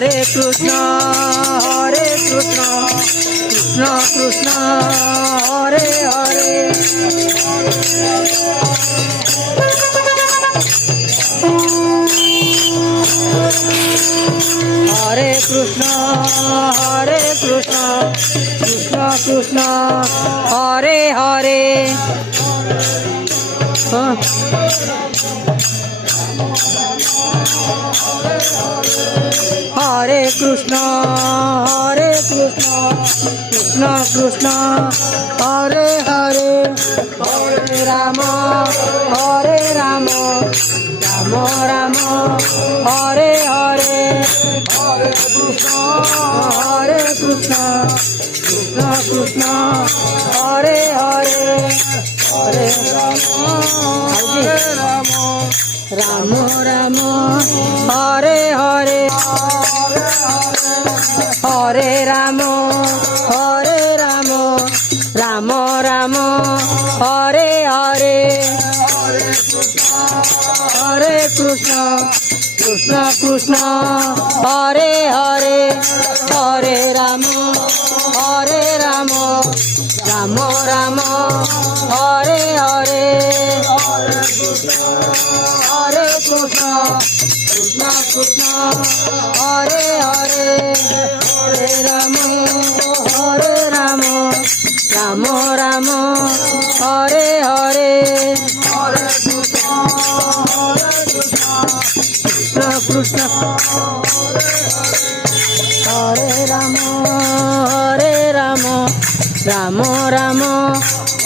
हरे कृष्ण कृष्ण कृष्ण हरे हरे हरे कृष्ण कृष्ण कृष्ण हरे हरे हरे कृष्ण कृष्ण कृष्ण हरे हरे हरे राम राम राम हरे हरे हरे कृष्ण कृष्ण कृष्ण हरे हरे हरे राम राम हरे हरे हरे राम राम राम हरे हरे हरे कृष्ण कृष्ण हरे हरे हरे राम राम राम हरे हरे हरे कृष्ण कृष्ण हरे हरे हरे राम राम राम हरे हरे हरे कृष्ण हरे राम राम राम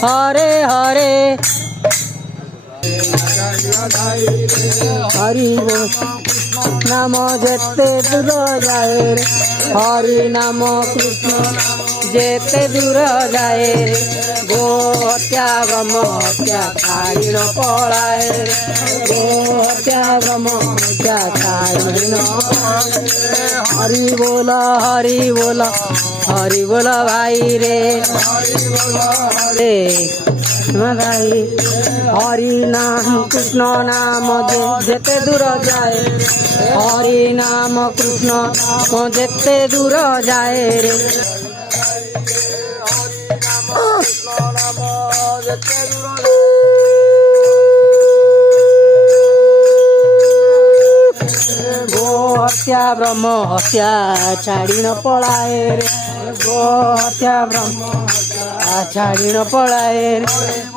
हरे हरे हरि बोल नाम जेते दूर जाए हरि नाम कृष्ण जेते दूर जाए गो हत्या गम हत्या छाड़ी न पलाए गो हत्या गम हत्या छाड़ी न हरि बोल भाई रे भाई हरि नाम कृष्ण नाम जेते दूर जाए हरि नाम कृष्ण जेते दूर जाए रे गो हत्या ब्रह्म हत्या छाड़ी न पलाए रे गो हत्या ब्रह्म छाड़ी न पलाए रे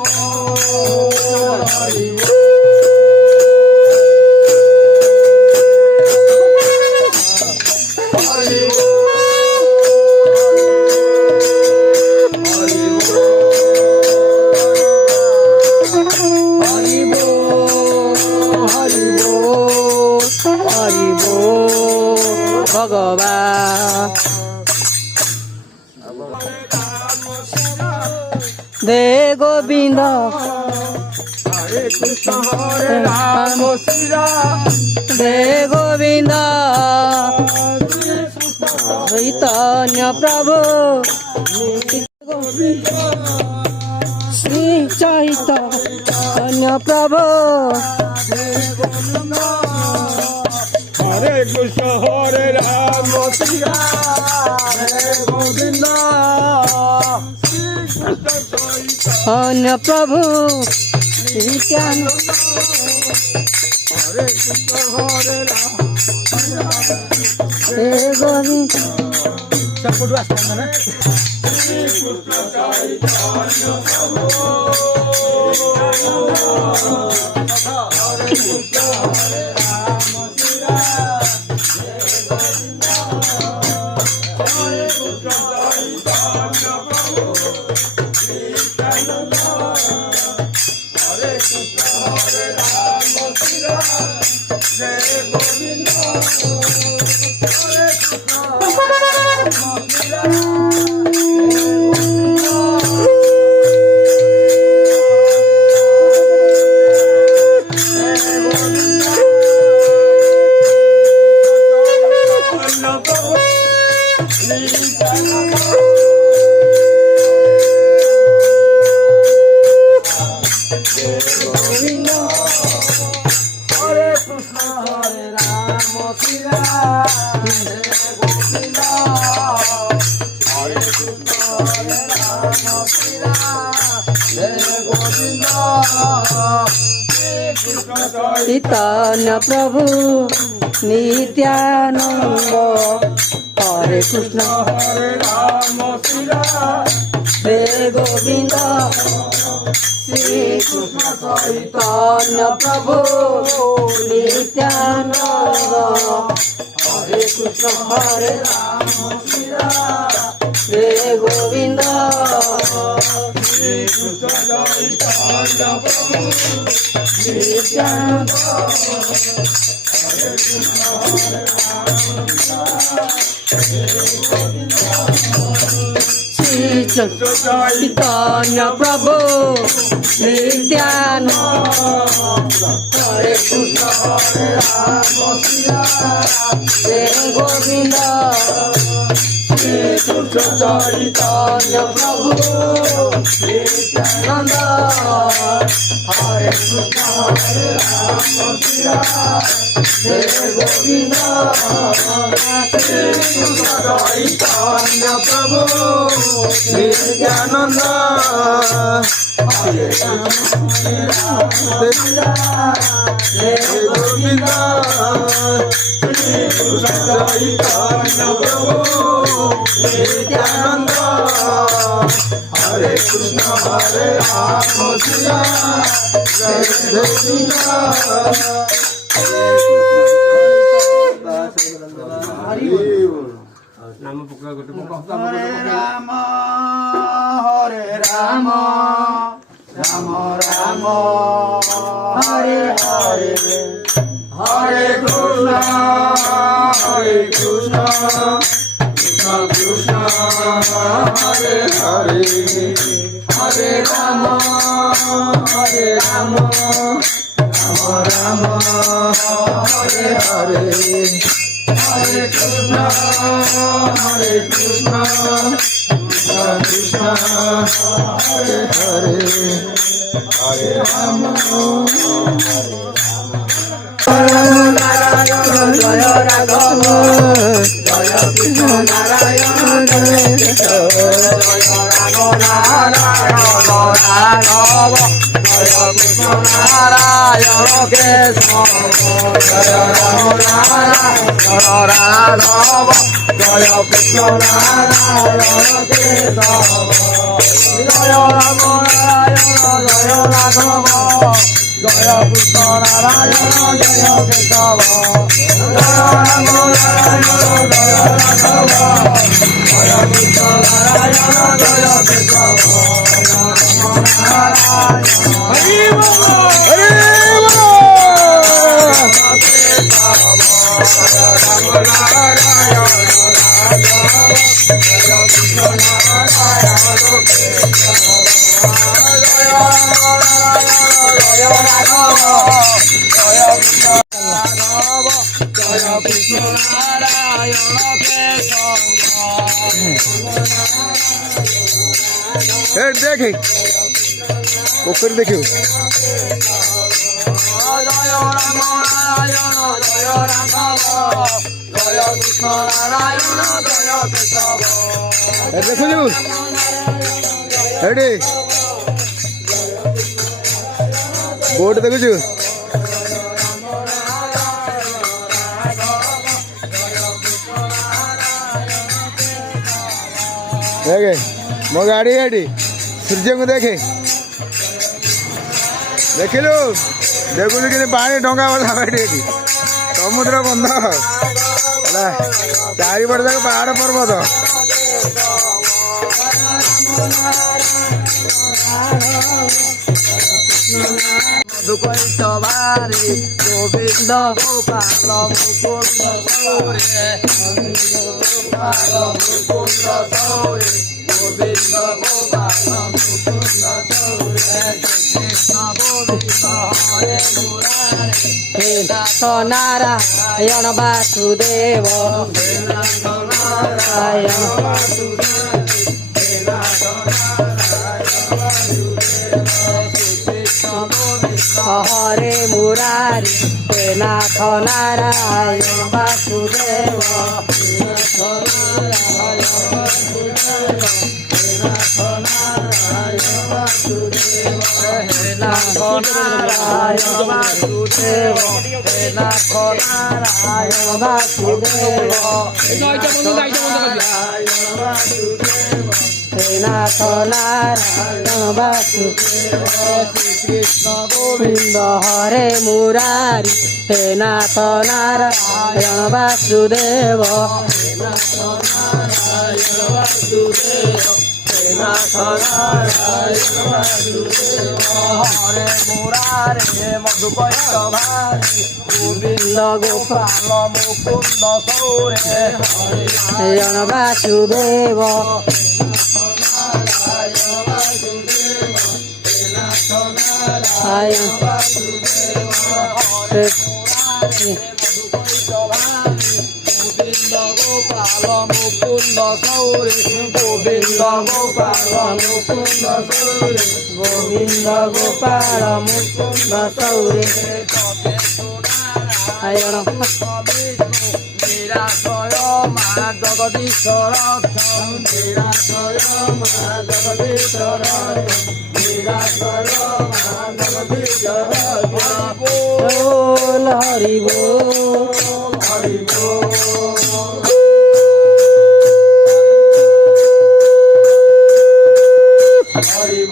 भगवान दे गोविंद हरे कृष्ण हरे राम दे गोविंद चैतन्य प्रभु श्री चैतन्य प्रभु हरे कृष्ण हरे राम हरे गोविंद अन्य प्रभु हरे कृष्ण हरे राम हरे गोविंद चैतन्य प्रभु नित्यानंद हरे कृष्ण हरे राम हे गोविंद श्री कृष्ण चैतन्य प्रभु नित्यानंद हरे कृष्ण हरे राम हे गोविंद श्री कृष्ण चैतन्य प्रभु नित्यानंद श्री चैतन्य प्रभु नित्यानंद हरे कृष्ण हरे राम हे गोविंद श्री कृष्ण चैतन्य प्रभु नित्यानंद हरे कृष्ण हरे राम हे गोविंद श्री कृष्ण चैतन्य प्रभु नित्यानंद हरे हे गोविंद श्री कृष्ण चैतन्य प्रभु नित्यानंद हरे कृष्ण हरे राम हरे राम राम राम हरे हरे हरे कृष्ण कृष्ण कृष्ण हरे हरे हरे राम राम राम हरे हरे हरे कृष्ण कृष्ण कृष्ण हरे हरे हरे राम नारायण जय राघव जय कृष्ण नारायण जय राघव नारायण राघव जय कृष्ण नारायण केशव जय राम नारायण राघव जय कृष्ण नारायण केशव जय राम नारायण जय राघव जय कृष्ण नारायण जय केशव जय राम नारायण जय राघव जय कृष्ण नारायण जय केशव हरे देखे पोखरी देखियो ଦେଖୁଛୁ ଏଠି ବୋଟ ଦେଖୁଛୁ ଦେଖେ ମୋ ଗାଡ଼ି ଏଠି ସୂର୍ଯ୍ୟଙ୍କୁ ଦେଖେ ଦେଖିଲୁ ଦେଖୁଛୁ କେମିତି ପାଣି ଡଙ୍ଗା ଗଲା ଏଠି ସମୁଦ୍ର ବନ୍ଧ ହେଲା ଚାରିପଟ ଯାକ ପାହାଡ଼ ପର୍ବତ ମଧୁକୈତବାରୀ ଗୋବିନ୍ଦ ଗୋପାଳ ମୁକୁନ୍ଦ ସୌରେ ଗୋପାଳ ମୁକୁନ୍ଦ ସୌରେ ଗୋବିନ୍ଦ ଗୋପାଳ ମୁକୁନ୍ଦ ସୌରେ କୃଷ୍ଣ ଗୋବିନ୍ଦ ହରେ ମୁରାରେ ହେ ନାଥ ନାରାୟଣ ବାସୁଦେବ ହେ ନାଥ ନାରାୟଣ ହରେ मुरारी हे नाथ नारायण वासुदेव हे नाथ नारायण वासुदेव हे नाथ नारायण वासुदेव हे नाथ नारायण वासुदेव कृष्ण गोविंद हरे मुरारी हे नाथ नारायण वासुदेव नाथ नारायण वासुदेव हरे मुरारे मधुकैट भारी गोविंद गोपाल मुकुंद सौरे नारायण वासुदेव गोपाल मुकुंद सौरे गोविंद गोपाल मुकुंद सौरे गोविंद गोपाल मुकुंद सौरे निराशय मा जगदीश्वर निराशय मा जगदीश्वर निराशय मा जगदीश्वर बोल हरि बोल हरि बोल हरि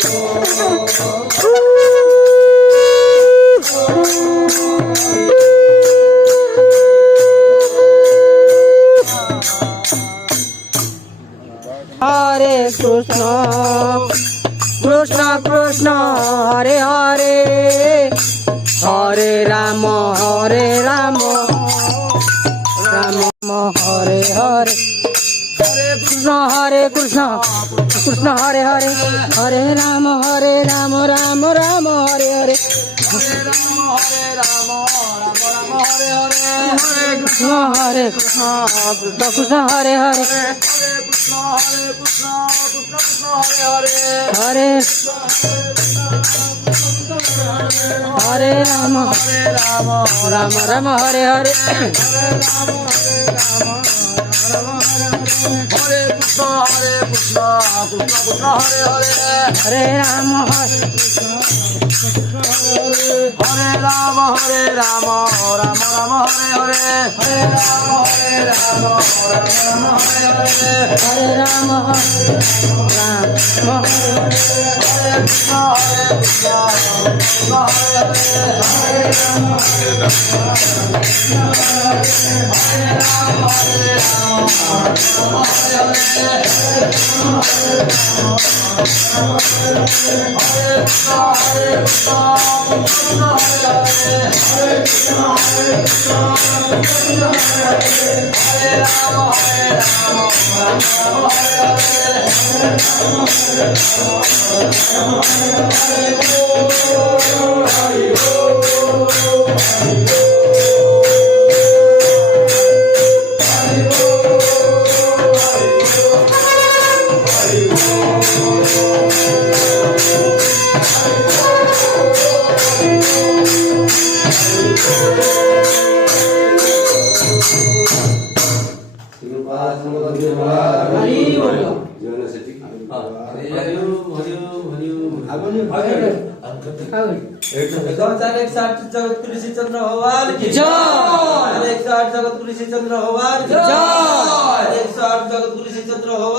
हरे कृष्ण कृष्ण कृष्ण हरे हरे हरे राम राम हरे हरे हरे कृष्ण कृष्ण हरे हरे हरे राम राम राम हरे हरे हरे राम हरे हरे हरे कृष्ण कृष्ण कृष्ण हरे हरे हरे हरे राम राम राम हरे हरे हरे कृष्ण कृष्ण कृष्ण हरे हरे हरे राम हरे राम राम राम हरे हरे हरे राम राम राम हरे हरे हरे राम हरे कृष्ण हरे जगतगुरु श्री चंद्र भगवान की जय। 108 जगतगुरु श्री चंद्र भगवान की जय। 108 जगतगुरु श्री चंद्र भगवान